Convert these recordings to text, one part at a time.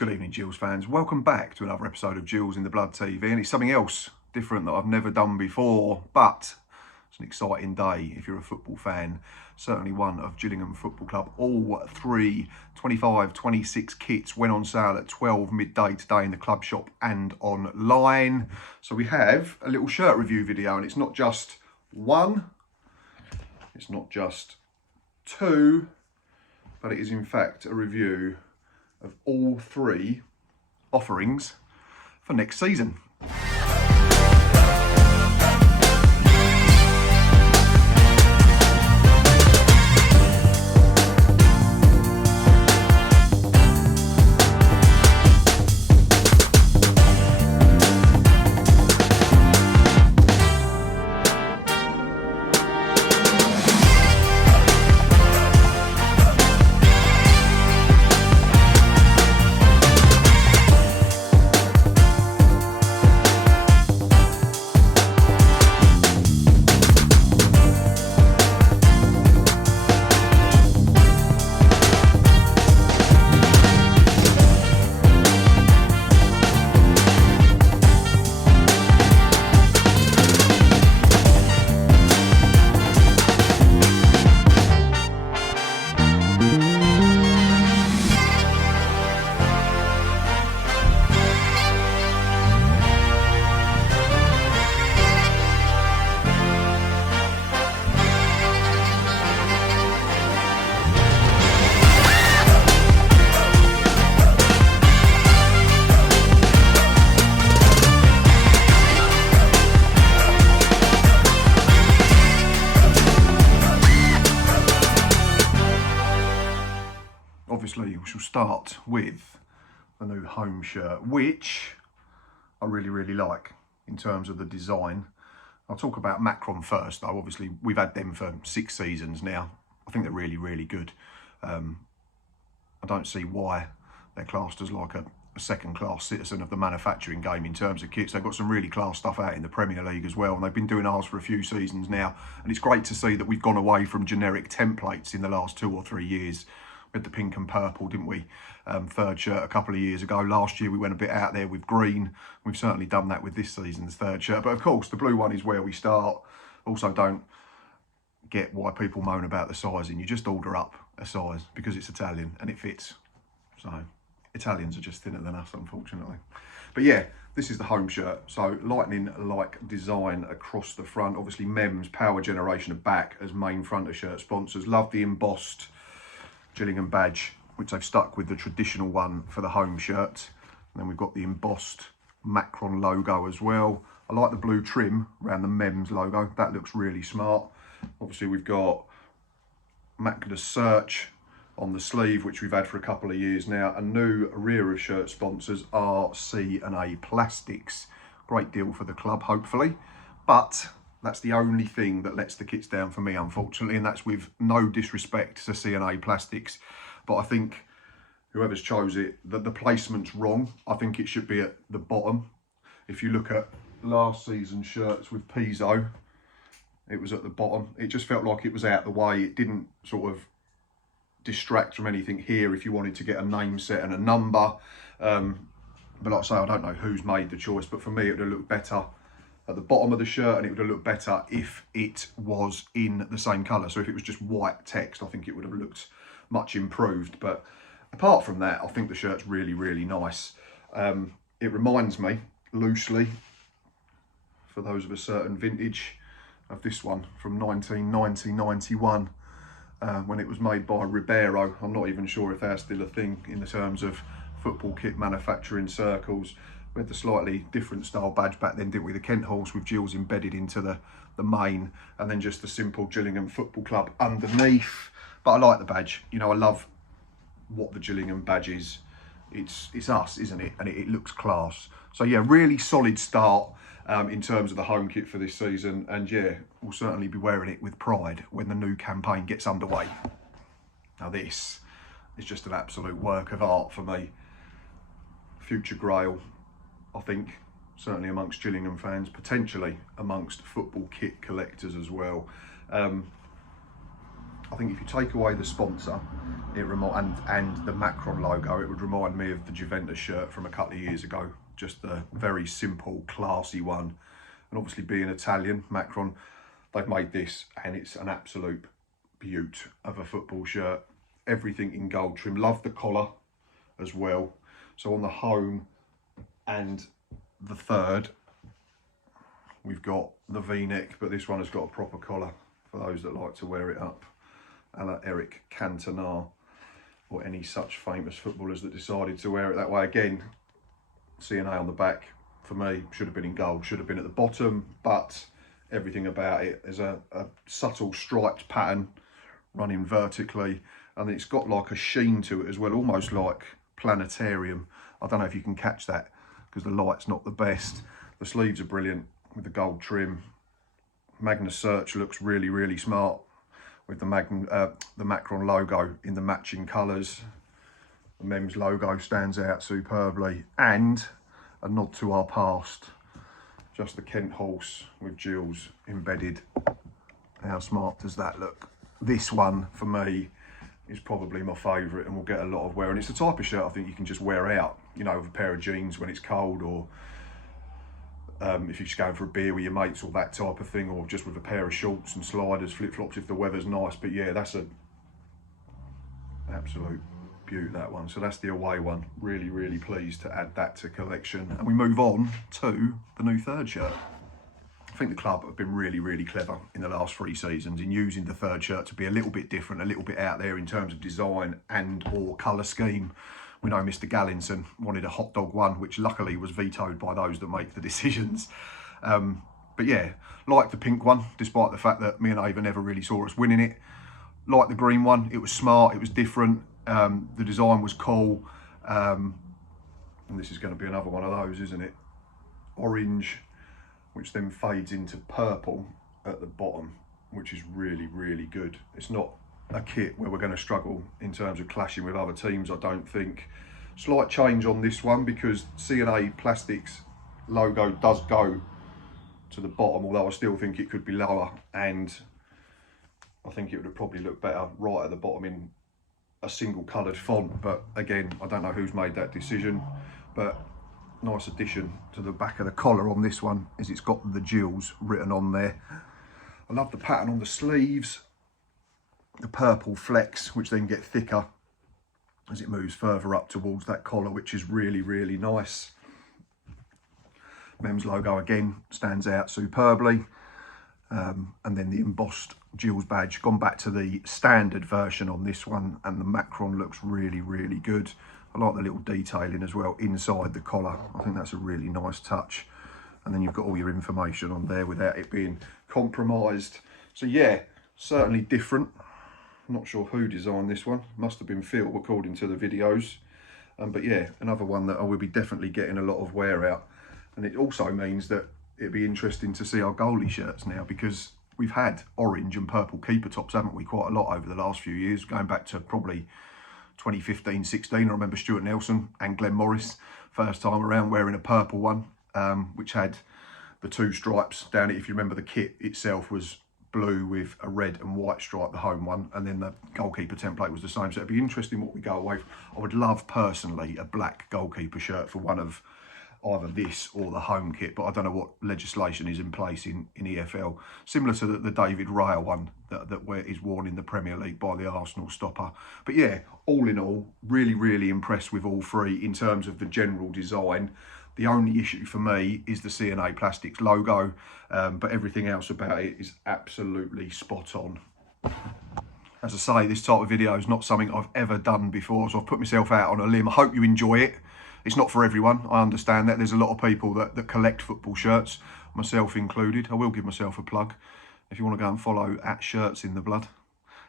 Good evening, Gills fans. Welcome back to another episode of Gills in the Blood TV, and it's something else different that I've never done before, but it's an exciting day if you're a football fan. Certainly one of Gillingham Football Club. All three 25-26 kits went on sale at 12 midday today in the club shop and online. So we have a little shirt review video, and it's not just one, it's not just two, but it is in fact a review of all three offerings for next season. Obviously, we shall start with the new home shirt, which I really like in terms of the design. I'll talk about Macron first, though. Obviously, we've had them for 6 seasons now. I think they're really good. I don't see why they're classed as like a second-class citizen of the manufacturing game in terms of kits. They've got some really class stuff out in the Premier League as well, and they've been doing ours for a few seasons now. And it's great to see that we've gone away from generic templates in the last 2 or 3 years. We had the pink and purple, didn't we? Third shirt a couple of years ago. Last year we went a bit out there with green. We've certainly done that with this season's third shirt. But of course, the blue one is where we start. Also, don't get why people moan about the sizing. You just order up a size because it's Italian and it fits. So Italians are just thinner than us, unfortunately. But yeah, this is the home shirt. So lightning-like design across the front. Obviously, MEMS power generation of back as main front of shirt sponsors. Love the embossed Gillingham badge, which they've stuck with the traditional one for the home shirt. And then we've got the embossed Macron logo as well. I like the blue trim around the MEMS logo. That looks really smart. Obviously, we've got Macda's Search on the sleeve, which we've had for a couple of years now. A new rear of shirt sponsors, R.C.&A Plastics. Great deal for the club, hopefully. But that's the only thing that lets the kits down for me, unfortunately, and that's with no disrespect to C&A Plastics. But I think whoever's chose it, that the placement's wrong. I think it should be at the bottom. If you look at last season's shirts with Pizzo, it was at the bottom. It just felt like it was out the way. It didn't sort of distract from anything here if you wanted to get a name set and a number. But like I say, I don't know who's made the choice, but for me, it would have looked better at the bottom of the shirt, and it would have looked better if it was in the same colour. So if it was just white text, I think it would have looked much improved. But apart from that, I think the shirt's really nice. It reminds me loosely, for those of a certain vintage, of this one from 1990-91 when it was made by Ribeiro. I'm not even sure if that's still a thing in the terms of football kit manufacturing circles. We had the slightly different style badge back then, didn't we? The Kent horse with Gills embedded into the main, and then just the simple Gillingham Football Club underneath. But I like the badge. You know, I love what the Gillingham badge is. It's us, isn't it? And it looks class. So yeah, really solid start in terms of the home kit for this season. And yeah, we'll certainly be wearing it with pride when the new campaign gets underway. Now this is just an absolute work of art for me. Future Grail, I think, certainly amongst Gillingham fans, potentially amongst football kit collectors as well. I think if you take away the sponsor, and the Macron logo, it would remind me of the Juventus shirt from a couple of years ago. Just a very simple, classy one. And obviously being Italian, Macron, they've made this and it's an absolute beaut of a football shirt. Everything in gold trim. Love the collar as well. So on the home and the third, we've got the V-neck, but this one has got a proper collar for those that like to wear it up, a la Eric Cantona or any such famous footballers that decided to wear it that way. Again, CNA on the back, for me, should have been in gold, should have been at the bottom, but everything about it, there's a subtle striped pattern running vertically, and it's got like a sheen to it as well, almost like planetarium. I don't know if you can catch that because the light's not the best. The sleeves are brilliant with the gold trim. Magnus Search looks really, really smart with the Macron logo in the matching colours. The Mems logo stands out superbly, and a nod to our past. Just the Kent horse with Gills embedded. How smart does that look? This one, for me, is probably my favourite and will get a lot of wear. And it's the type of shirt I think you can just wear out, you know, with a pair of jeans when it's cold, or if you're just going for a beer with your mates or that type of thing, or just with a pair of shorts and sliders, flip-flops if the weather's nice. But yeah, that's an absolute beaut, that one. So that's the away one. Really, really pleased to add that to collection. And we move on to the new third shirt. I think the club have been really, really clever in the last 3 seasons in using the third shirt to be a little bit different, a little bit out there in terms of design and or colour scheme. We know Mr. Gallinson wanted a hot dog one, which luckily was vetoed by those that make the decisions. But yeah, like the pink one, despite the fact that me and Ava never really saw us winning it. Like the green one, it was smart, it was different. The design was cool. And this is going to be another one of those, isn't it? Orange, which then fades into purple at the bottom, which is really, really good. It's not a kit where we're going to struggle in terms of clashing with other teams, I don't think. Slight change on this one because C&A Plastics logo does go to the bottom, although I still think it could be lower, and I think it would have probably looked better right at the bottom in a single coloured font. But again, I don't know who's made that decision, but nice addition to the back of the collar on this one is it's got the Gills written on there. I love the pattern on the sleeves, the purple flecks, which then get thicker as it moves further up towards that collar, which is really, really nice. Mems logo again stands out superbly. And then the embossed Gills badge, gone back to the standard version on this one, and the Macron looks really, really good. I like the little detailing as well inside the collar. I think that's a really nice touch. And then you've got all your information on there without it being compromised. So yeah, certainly different. Not sure who designed this one. Must have been Phil according to the videos. But yeah, another one that I will be definitely getting a lot of wear out. And it also means that it'd be interesting to see our goalie shirts now, because we've had orange and purple keeper tops, haven't we, quite a lot over the last few years, going back to probably 2015-16. I remember Stuart Nelson and Glenn Morris first time around wearing a purple one, which had the 2 stripes down it. If you remember, the kit itself was blue with a red and white stripe, the home one, and then the goalkeeper template was the same. So it'd be interesting what we go away from. I would love personally a black goalkeeper shirt for one of either this or the home kit, but I don't know what legislation is in place in EFL, similar to the David Raya one that is worn in the Premier League by the Arsenal stopper. But yeah, all in all, really, really impressed with all 3 in terms of the general design. The only issue for me is the C&A Plastics logo, but everything else about it is absolutely spot on. As I say, this type of video is not something I've ever done before, so I've put myself out on a limb. I hope you enjoy it. It's not for everyone, I understand that. There's a lot of people that collect football shirts, myself included. I will give myself a plug. If you want to go and follow @ShirtsInTheBlood,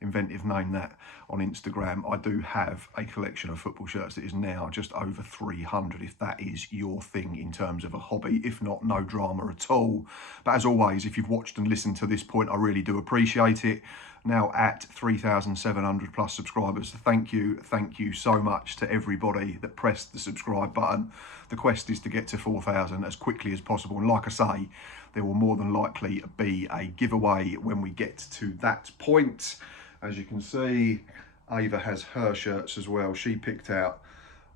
inventive name that, on Instagram, I do have a collection of football shirts that is now just over 300, if that is your thing in terms of a hobby. If not, no drama at all. But as always, if you've watched and listened to this point, I really do appreciate it. Now at 3,700 plus subscribers. Thank you so much to everybody that pressed the subscribe button. The quest is to get to 4,000 as quickly as possible, and like I say, there will more than likely be a giveaway when we get to that point. as you can see, Ava has her shirts as well. She picked out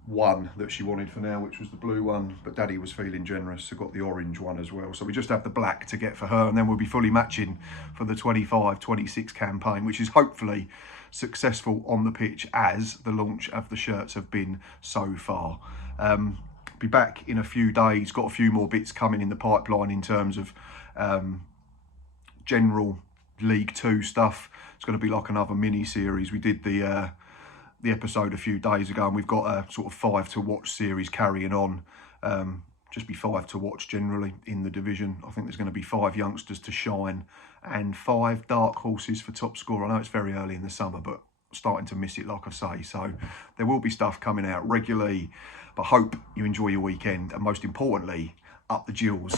one that she wanted for now, which was the blue one, but Daddy was feeling generous, so got the orange one as well. So we just have the black to get for her, and then we'll be fully matching for the 25-26 campaign, which is hopefully successful on the pitch, as the launch of the shirts have been so far. Be back in a few days. Got a few more bits coming in the pipeline in terms of general League Two stuff. It's going to be like another mini series. We did the episode a few days ago, and we've got a sort of 5 to watch series carrying on. Just be 5 to watch generally in the division. I think there's going to be 5 youngsters to shine and 5 dark horses for top scorer. I know it's very early in the summer, but starting to miss it, like I say. So there will be stuff coming out regularly, but hope you enjoy your weekend, and most importantly, up the Gills.